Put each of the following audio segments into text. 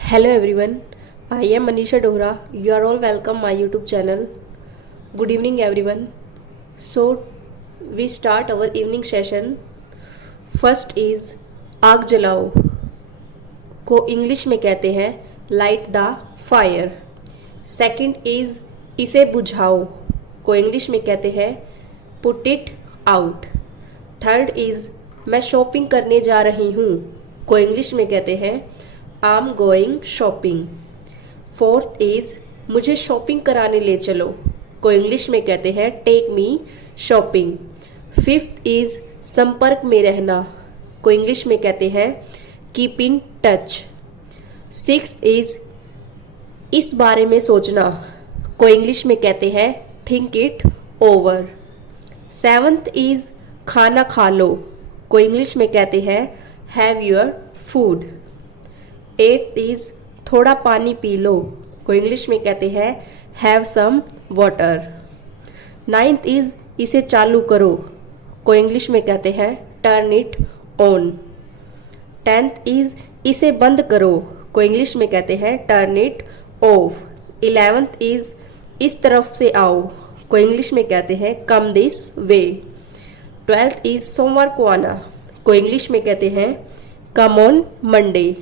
Hello everyone, I am Manisha Dohra. You are all welcome my YouTube channel. Good evening everyone. So we start our evening session. First is आग जलाओ को English में कहते हैं light the fire. Second is इसे बुझाओ को English में कहते हैं put it out. Third is मैं शॉपिंग करने जा रही हूँ को इंग्लिश में कहते हैं I am going shopping. Fourth is मुझे शॉपिंग कराने ले चलो को इंग्लिश में कहते हैं take me shopping. Fifth is संपर्क में रहना को इंग्लिश में कहते हैं keep in touch. Sixth is इस बारे में सोचना को इंग्लिश में कहते हैं think it over. Seventh is खाना खा लो को इंग्लिश में कहते हैं have your food. Eighth is थोड़ा पानी पी लो को इंग्लिश में कहते हैं have some water. Ninth is इसे चालू करो को इंग्लिश में कहते हैं turn it on. Tenth is इसे बंद करो को इंग्लिश में कहते हैं turn it of. 11th is इस तरफ से आओ को इंग्लिश में कहते हैं come this way. 12th is सोमवार को आना को इंग्लिश में कहते हैं come on Monday.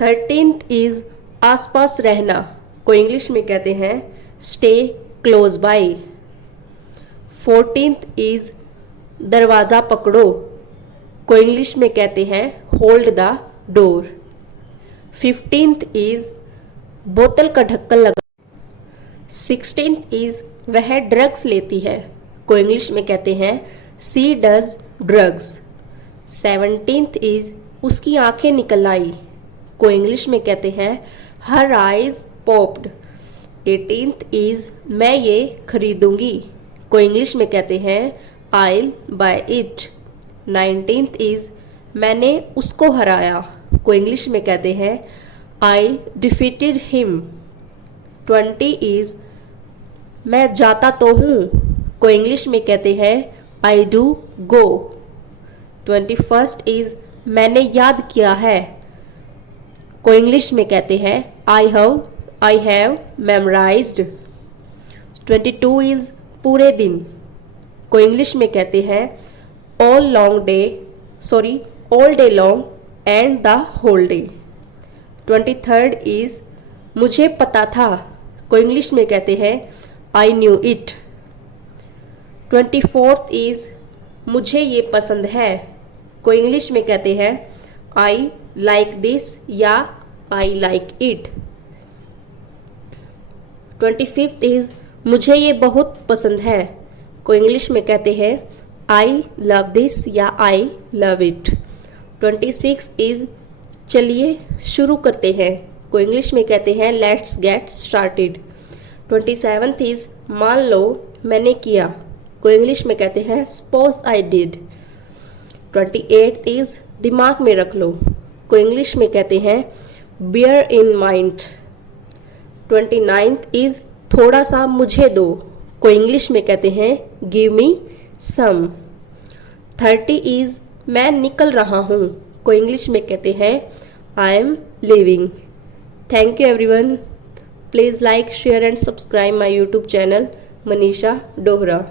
13th is आसपास रहना को इंग्लिश में कहते हैं stay close by. 14th is दरवाज़ा पकड़ो को इंग्लिश में कहते हैं hold the door. 15th is बोतल का ढक्कन लगा. 16th इज वह ड्रग्स लेती है को इंग्लिश में कहते हैं सी डज ड्रग्स. 17th इज उसकी आंखें निकल आई को इंग्लिश में कहते हैं her eyes popped. 18th is मैं ये खरीदूंगी को इंग्लिश में कहते हैं I'll buy it. 19th is मैंने उसको हराया को इंग्लिश में कहते हैं I defeated him. 20 इज मैं जाता तो हूँ को इंग्लिश में कहते हैं I do go. 21st is मैंने याद किया है को इंग्लिश में कहते हैं I have memorized. 22 इज पूरे दिन को इंग्लिश में कहते हैं all day long and the whole day. 23rd is मुझे पता था को इंग्लिश में कहते हैं I knew it. 24th is मुझे ये पसंद है को इंग्लिश में कहते हैं I like this या I like it. 25th is मुझे ये बहुत पसंद है को इंग्लिश में कहते हैं I love this या I love it. 26th is चलिए शुरू करते हैं को इंग्लिश में कहते हैं let's get started. 27th is मान लो मैंने किया को इंग्लिश में कहते हैं suppose I did. 28th is दिमाग में रख लो को इंग्लिश में कहते हैं beer in mind. 29th is थोड़ा सा मुझे दो को इंग्लिश में कहते हैं गिव मी सम. 30 इज मैं निकल रहा हूँ को इंग्लिश में कहते हैं I M living. Thank you everyone. Please like share and subscribe my YouTube channel Manisha Dohra.